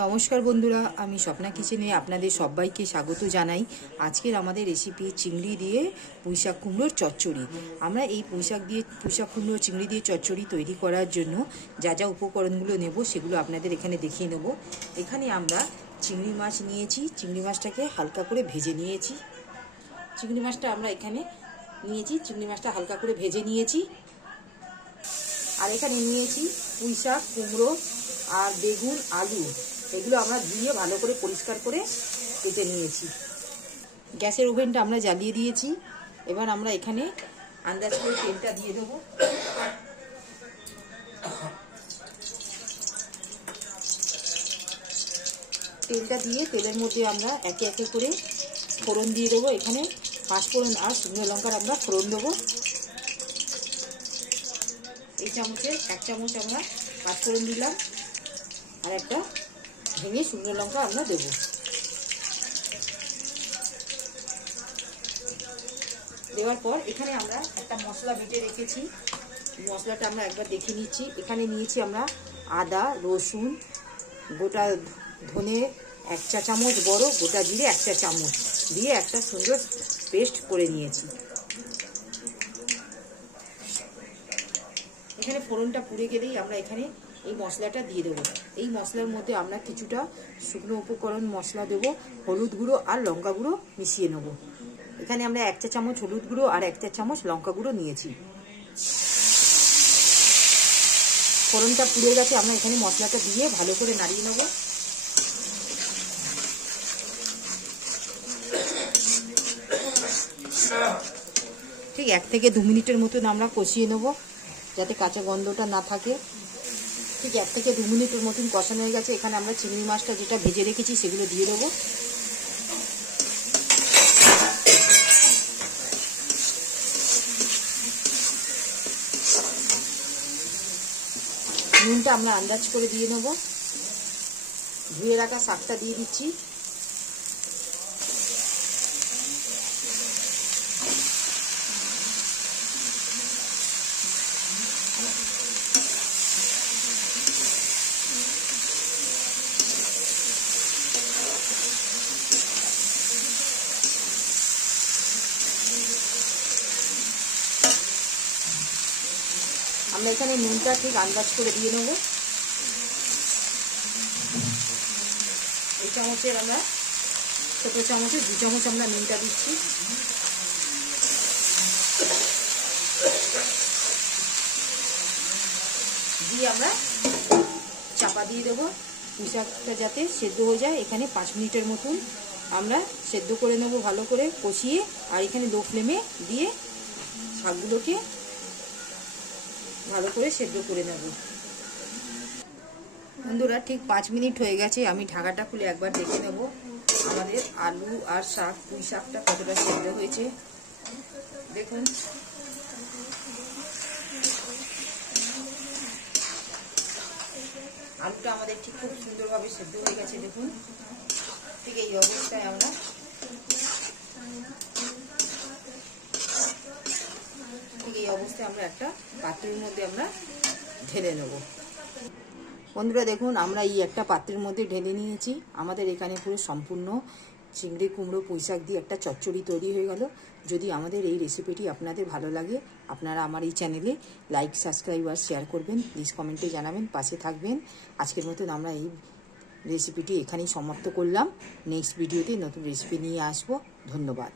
নমস্কার বন্ধুরা, আমি স্বপ্না কিচেনে আপনাদের সবাইকে স্বাগত জানাই। আজকের আমাদের রেসিপি চিংড়ি দিয়ে পুঁইশাক কুমড়োর চচ্চড়ি। আমরা এই পুঁইশাক কুমড়ো চিংড়ি দিয়ে চচ্চড়ি তৈরি করার জন্য যা যা উপকরণগুলো নেব সেগুলো আপনাদের এখানে দেখিয়ে নেব। এখানে আমরা চিংড়ি মাছ নিয়েছি, চিংড়ি মাছটাকে হালকা করে ভেজে নিয়েছি। চিংড়ি মাছটা আমরা এখানে নিয়েছি, চিংড়ি মাছটা হালকা করে ভেজে নিয়েছি। আর এখানে নিয়েছি পুঁইশাক, কুমড়ো আর বেগুন, আলু, এগুলো আমরা ধুয়ে ভালো করে পরিষ্কার করে কেটে নিয়েছি। গ্যাসের ওভেনটা আমরা জ্বালিয়ে দিয়েছি। এবার আমরা এখানে আন্দাজ করে তেলটা দিয়ে দেবো। তেলটা দিয়ে তেলের মধ্যে আমরা একে একে করে ফোড়ন দিয়ে দেবো। এখানে পাঁচফোড়ন আর শুকনো লঙ্কার আমরা ফোড়ন দেবো। এই চামচের এক চামচ আমরা পাঁচফোড়ন দিলাম, আর একটা ভেঙে শুকনো লঙ্কা আমরা দেবো। দেওয়ার পর এখানে আমরা একটা মশলা বেটে রেখেছি, মশলাটা আমরা একবার দেখে নিচ্ছি। এখানে নিয়েছি আমরা আদা, রসুন, গোটা ধনে এক চা চামচ বড়, গোটা জিরে এক চা চামচ দিয়ে একটা সুন্দর পেস্ট করে নিয়েছি। এখানে ফোড়নটা পুড়ে গেলেই আমরা এখানে এই মশলাটা দিয়ে দেবো। এই মশলার মধ্যে আমরা কিছুটা শুকনো উপকরণ মশলা দেবো, হলুদ গুঁড়ো আর লঙ্কা গুঁড়ো মিশিয়ে নেব। এখানে আমরা এক চা চামচ হলুদ গুঁড়ো আর এক চা চামচ লঙ্কা গুঁড়ো নিয়েছি। ফোড়নটা পুড়ে গেছে, আমরা এখানে মশলাটা দিয়ে ভালো করে নাড়িয়ে নেব। ঠিক 1 থেকে 2 মিনিটের মতন আমরা কষিয়ে নেব, যাতে কাঁচা গন্ধটা না থাকে। ঠিক 1 থেকে 2 মিনিটের মতন কষানো হয়ে গেছে। এখানে আমরা চিংড়ি মাছটা যেটা ভেজে রেখেছি সেগুলো দিয়ে দেবো। নুনটা আমরা আন্দাজ করে দিয়ে নেব। ধুয়ে রাখা শাকটা দিয়ে দিচ্ছি। আমরা এখানে নুনটা ঠিক আন্দাজ করে দিয়ে নেব। এই চামচের আমরা ছোট চামচে 2 চামচ আমরা নুনটা দিচ্ছি। দিয়ে আমরা চাপা দিয়ে দেবো, পুঁইশাকটা যাতে সেদ্ধ হয়ে যায়। এখানে 5 মিনিটের মতন আমরা সেদ্ধ করে নেব ভালো করে কষিয়ে। আর এখানে লো ফ্লেমে দিয়ে শাকগুলোকে ভালো করে সেদ্ধ করে নেব। বন্ধুরা, ঠিক 5 মিনিট হয়ে গেছে। আমি ঢাকাটা খুলে একবার দেখে নেব আমাদের আলু আর শাক, পুঁই শাকটা কতটা সেদ্ধ হয়েছে। দেখুন, আলুটা আমাদের ঠিক খুব সুন্দরভাবে সেদ্ধ হয়ে গেছে। দেখুন, ঠিক এই অবস্থায় আমরা একটা পাত্রের মধ্যে আমরা ঢেলে নেব। বন্ধুরা দেখুন, আমরা এই একটা পাত্রের মধ্যে ঢেলে নিয়েছি। আমাদের এখানে পুরো সম্পূর্ণ চিংড়ি কুমড়ো পুঁইশাক দিয়ে একটা চচ্চড়ি তৈরি হয়ে গেল। যদি আমাদের এই রেসিপিটি আপনাদের ভালো লাগে, আপনারা আমার এই চ্যানেলে লাইক, সাবস্ক্রাইব আর শেয়ার করবেন। প্লিজ কমেন্টে জানাবেন, পাশে থাকবেন। আজকের মতন আমরা এই রেসিপিটি এখানেই সমাপ্ত করলাম। নেক্সট ভিডিওতে নতুন রেসিপি নিয়ে আসবো। ধন্যবাদ।